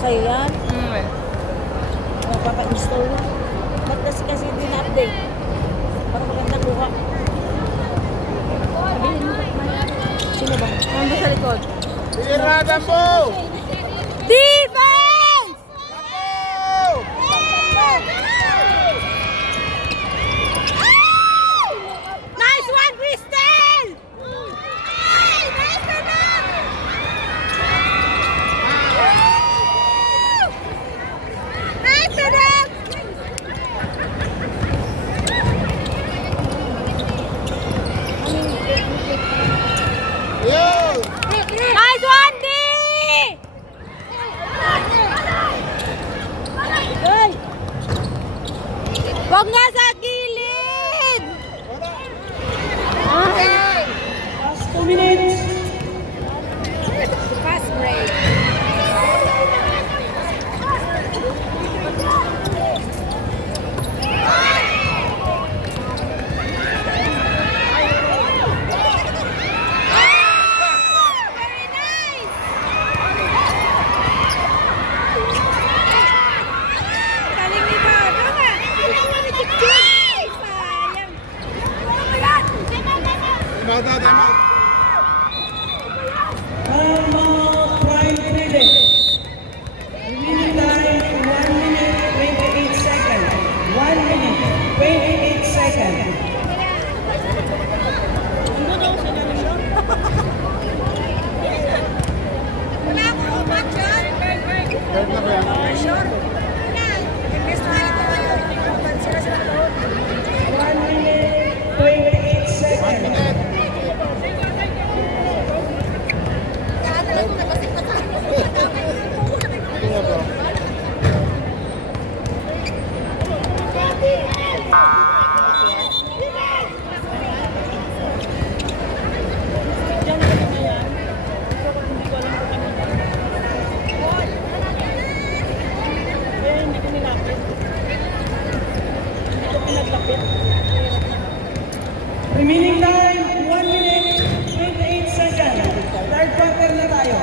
Sa'yo yan? Hmm. Magpapa-install na. Ba't kasi hindi na-update? Para magandang luha. Sabihin mo. Sino ba? Nandun sa likod. Tirada mo! Defense! Nice one, Crystal! Nice Yo! Nice one, D! Hey! Wag nga sa gilid! Last 2 minutes. Fast break. Tama. Timeout, prime trading. Remaining time, 1 minute, 28 seconds. 1 minute, 28 seconds. Wala akong upat dyan. Kahit na ba yan? Sure. Wala. Imbes na ito ngayon. Upat sila sa loob. 1 minute, 28 seconds. Kaya talagang nabasik na tayo. Tingnan bro. Remaining time, 1 minute, 28 seconds. Third quarter na tayo.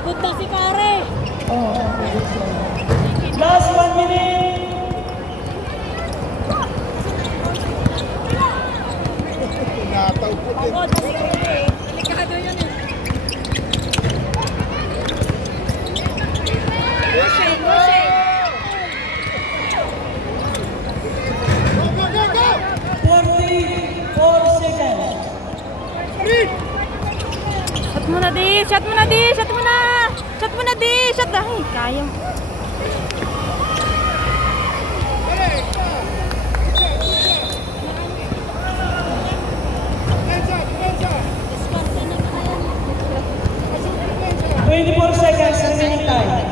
Pagod na si Kare. Last 1 minute. Nataw po din. Pagod na si Kare. Delikado yun eh. No shame, no shame. Go, go, go, go! 44 seconds. Shot mo na, Di! Shot mo na, Di! Shot mo na! Shot mo na, Di! Shot! Ay, kaya mo. Hands up, hands up! 24 seconds remaining time.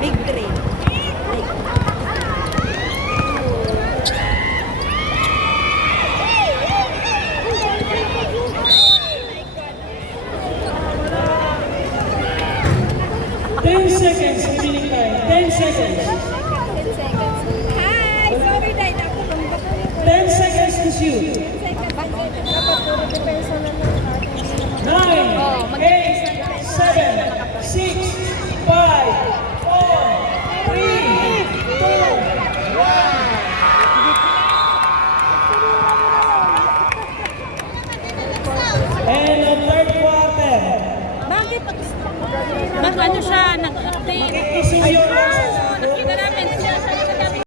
Big three. Ten seconds remaining time. 10 seconds. 10 seconds. Hi! Sorry, Day. Ako, bangga po. 10 seconds to shoot. 10 seconds. Dapat puro depensa na lang. 9, 8, 7, 6, 5, 4, 3, 2, 1. And the third quarter. Bakit? Ano siya?